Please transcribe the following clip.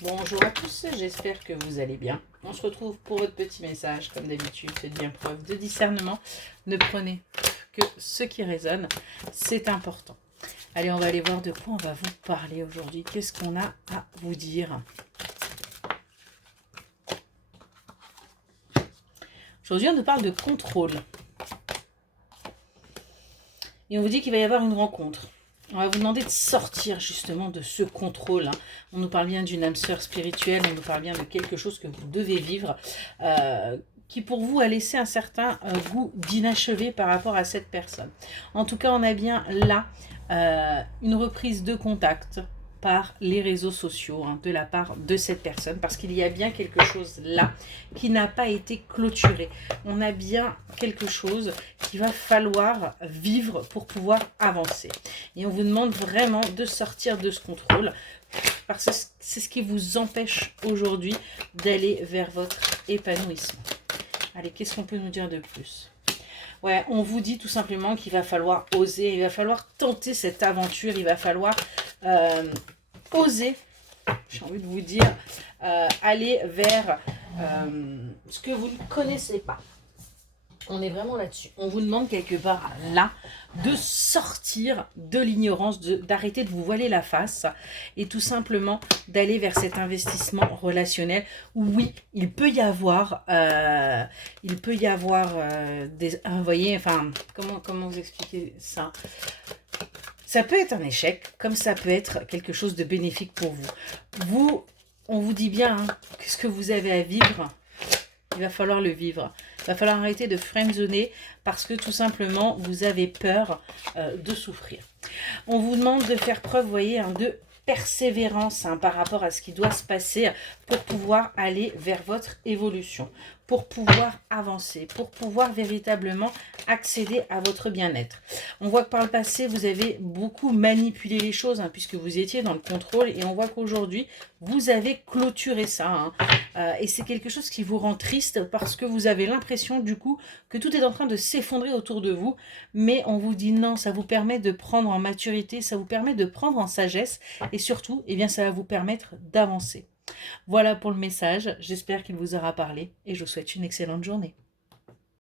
Bonjour à tous, j'espère que vous allez bien. On se retrouve pour votre petit message, comme d'habitude, faites bien preuve de discernement. Ne prenez que ce qui résonne, c'est important. Allez, on va aller voir de quoi on va vous parler aujourd'hui. Qu'est-ce qu'on a à vous dire? Aujourd'hui, on nous parle de contrôle. Et on vous dit qu'il va y avoir une rencontre. On va vous demander de sortir justement de ce contrôle. On nous parle bien d'une âme sœur spirituelle, on nous parle bien de quelque chose que vous devez vivre, qui pour vous a laissé un certain goût d'inachevé par rapport à cette personne. En tout cas, on a bien là une reprise de contact par les réseaux sociaux de la part de cette personne, parce qu'il y a bien quelque chose là qui n'a pas été clôturé. On a bien quelque chose qu'il va falloir vivre pour pouvoir avancer. Et on vous demande vraiment de sortir de ce contrôle, parce que c'est ce qui vous empêche aujourd'hui d'aller vers votre épanouissement. Allez, qu'est-ce qu'on peut nous dire de plus? Ouais, on vous dit tout simplement qu'il va falloir oser, il va falloir tenter cette aventure, il va falloir oser, j'ai envie de vous dire, aller vers ce que vous ne connaissez pas. On est vraiment là-dessus. On vous demande quelque part là de sortir de l'ignorance, d'arrêter de vous voiler la face et tout simplement d'aller vers cet investissement relationnel. Oui, il peut y avoir des, vous voyez, enfin, comment vous expliquer ça? Ça peut être un échec, comme ça peut être quelque chose de bénéfique pour vous. On vous dit bien que ce que vous avez à vivre, il va falloir le vivre. Il va falloir arrêter de friendzoner parce que tout simplement, vous avez peur de souffrir. On vous demande de faire preuve, vous voyez, de persévérance par rapport à ce qui doit se passer pour pouvoir aller vers votre évolution, pour pouvoir avancer, pour pouvoir véritablement accéder à votre bien-être. On voit que par le passé, vous avez beaucoup manipulé les choses puisque vous étiez dans le contrôle, et on voit qu'aujourd'hui, vous avez clôturé ça. Et c'est quelque chose qui vous rend triste parce que vous avez l'impression du coup que tout est en train de s'effondrer autour de vous, mais on vous dit non, ça vous permet de prendre en maturité, ça vous permet de prendre en sagesse, et surtout, eh bien, ça va vous permettre d'avancer. Voilà pour le message, j'espère qu'il vous aura parlé et je vous souhaite une excellente journée.